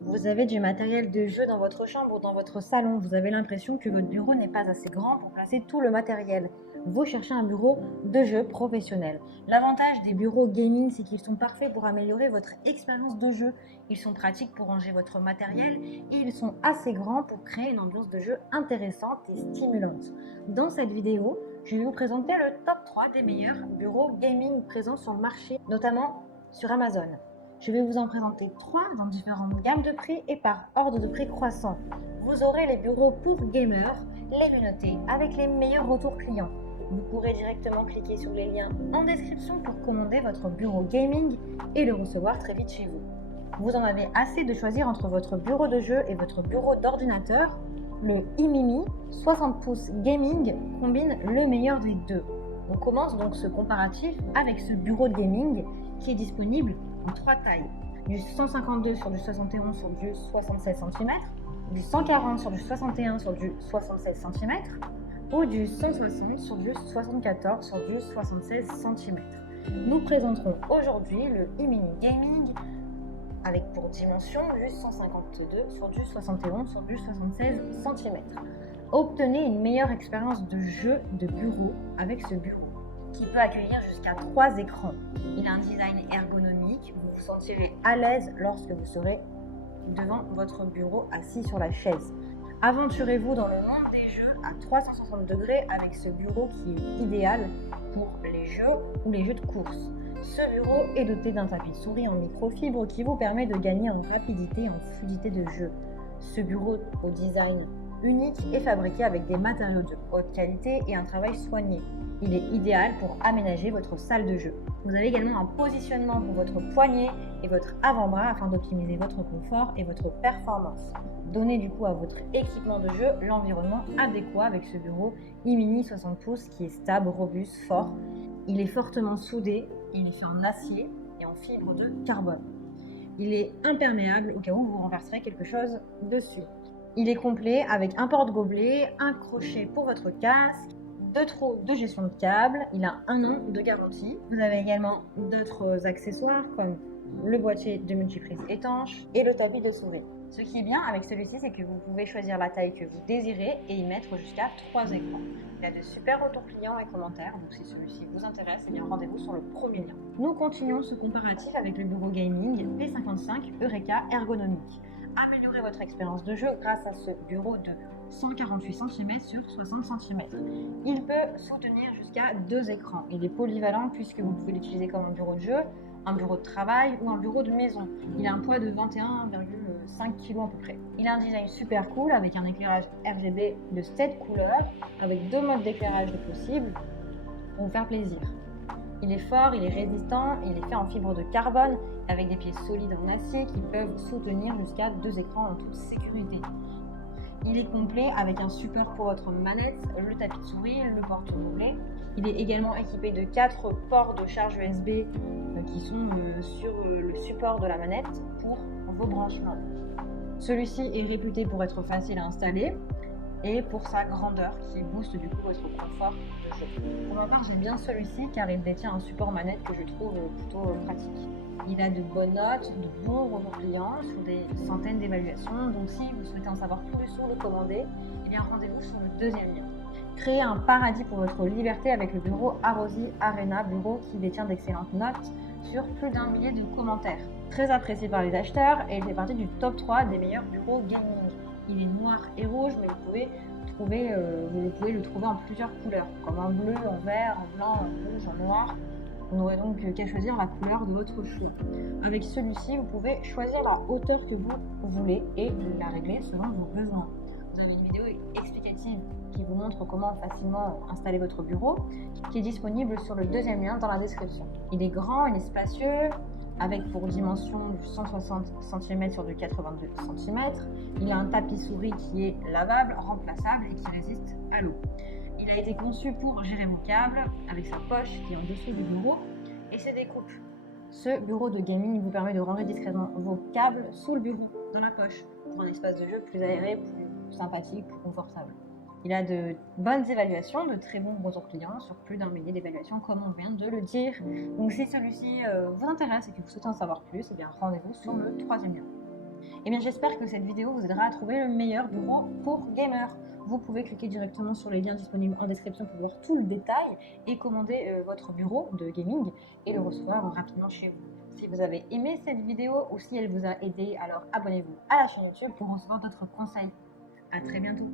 Vous avez du matériel de jeu dans votre chambre ou dans votre salon. Vous avez l'impression que votre bureau n'est pas assez grand pour placer tout le matériel. Vous cherchez un bureau de jeu professionnel. L'avantage des bureaux gaming, c'est qu'ils sont parfaits pour améliorer votre expérience de jeu. Ils sont pratiques pour ranger votre matériel et ils sont assez grands pour créer une ambiance de jeu intéressante et stimulante. Dans cette vidéo, je vais vous présenter le top 3 des meilleurs bureaux gaming présents sur le marché, notamment sur Amazon. Je vais vous en présenter 3 dans différentes gammes de prix et par ordre de prix croissant. Vous aurez les bureaux pour gamers, les lunetés avec les meilleurs retours clients. Vous pourrez directement cliquer sur les liens en description pour commander votre bureau gaming et le recevoir très vite chez vous. Vous en avez assez de choisir entre votre bureau de jeu et votre bureau d'ordinateur. Le iMimi 60 pouces gaming combine le meilleur des deux. On commence donc ce comparatif avec ce bureau de gaming qui est disponible en 3 tailles. Du 152 sur du 71 sur du 76 cm, du 140 sur du 61 sur du 76 cm ou du 160 sur du 74 sur du 76 cm. Nous présenterons aujourd'hui le iMini Gaming avec pour dimension du 152 sur du 71 sur du 76 cm. Obtenez une meilleure expérience de jeu de bureau avec ce bureau qui peut accueillir jusqu'à 3 écrans. Il a un design ergonomique, vous vous sentirez à l'aise lorsque vous serez devant votre bureau assis sur la chaise. Aventurez-vous dans le monde des jeux à 360 degrés avec ce bureau qui est idéal pour les jeux ou les jeux de course. Ce bureau est doté d'un tapis de souris en microfibre qui vous permet de gagner en rapidité et en fluidité de jeu. Ce bureau au design unique est fabriqué avec des matériaux de haute qualité et un travail soigné. Il est idéal pour aménager votre salle de jeu. Vous avez également un positionnement pour votre poignet et votre avant-bras afin d'optimiser votre confort et votre performance. Donnez du coup à votre équipement de jeu l'environnement adéquat avec ce bureau iMini 60 pouces qui est stable, robuste, fort. Il est fortement soudé, il est fait en acier et en fibre de carbone. Il est imperméable au cas où vous renverserez quelque chose dessus. Il est complet avec un porte-gobelet, un crochet pour votre casque, 2 trous de gestion de câbles, il a 1 an de garantie. Vous avez également d'autres accessoires comme le boîtier de multiprise étanche et le tapis de souris. Ce qui est bien avec celui-ci, c'est que vous pouvez choisir la taille que vous désirez et y mettre jusqu'à 3 écrans. Il a de super retours clients et commentaires, donc si celui-ci vous intéresse, eh bien rendez-vous sur le premier lien. Nous continuons ce comparatif avec le bureau gaming P55 Eureka ergonomique. Améliorez votre expérience de jeu grâce à ce bureau de 148 cm sur 60 cm. Il peut soutenir jusqu'à 2 écrans. Il est polyvalent puisque vous pouvez l'utiliser comme un bureau de jeu, un bureau de travail ou un bureau de maison. Il a un poids de 21,5 kg à peu près. Il a un design super cool avec un éclairage RGB de 7 couleurs, avec 2 modes d'éclairage possibles pour vous faire plaisir. Il est fort, il est résistant, il est fait en fibre de carbone avec des pieds solides en acier qui peuvent soutenir jusqu'à 2 écrans en toute sécurité. Il est complet avec un support pour votre manette, le tapis de souris, le porte-gobelet. Il est également équipé de 4 ports de charge USB qui sont sur le support de la manette pour vos branchements. Celui-ci est réputé pour être facile à installer et pour sa grandeur qui booste du coup votre confort de jeu. Pour ma part, j'aime bien celui-ci car il détient un support manette que je trouve plutôt pratique. Il a de bonnes notes, de bons retours clients sur des centaines d'évaluations. Donc si vous souhaitez en savoir plus sur le commander, eh bien rendez-vous sur le deuxième lien. Créez un paradis pour votre liberté avec le bureau Arrosi Arena Bureau qui détient d'excellentes notes sur plus d'1 millier de commentaires. Très apprécié par les acheteurs et il fait partie du top 3 des meilleurs bureaux gaming. Il est noir et rouge, mais vous pouvez le trouver en plusieurs couleurs, comme en bleu, en vert, en blanc, en rouge, en noir. Vous n'aurez donc qu'à choisir la couleur de votre choix. Avec celui-ci, vous pouvez choisir la hauteur que vous voulez et la régler selon vos besoins. Vous avez une vidéo explicative qui vous montre comment facilement installer votre bureau, qui est disponible sur le deuxième lien dans la description. Il est grand, il est spacieux, avec pour dimension du 160 cm sur du 82 cm. Il a un tapis souris qui est lavable, remplaçable et qui résiste à l'eau. Il a été conçu pour gérer vos câbles avec sa poche qui est en dessous du bureau et ses découpes. Ce bureau de gaming vous permet de ranger discrètement vos câbles sous le bureau, dans la poche, pour un espace de jeu plus aéré, plus sympathique, plus confortable. Il a de bonnes évaluations, de très bons retours clients sur plus d'1 millier d'évaluations comme on vient de le dire. Donc si celui-ci vous intéresse et que vous souhaitez en savoir plus, eh bien rendez-vous sur le troisième lien. Eh bien, j'espère que cette vidéo vous aidera à trouver le meilleur bureau pour gamer. Vous pouvez cliquer directement sur les liens disponibles en description pour voir tout le détail et commander votre bureau de gaming et le recevoir rapidement chez vous. Si vous avez aimé cette vidéo ou si elle vous a aidé, alors abonnez-vous à la chaîne YouTube pour recevoir d'autres conseils. À très bientôt.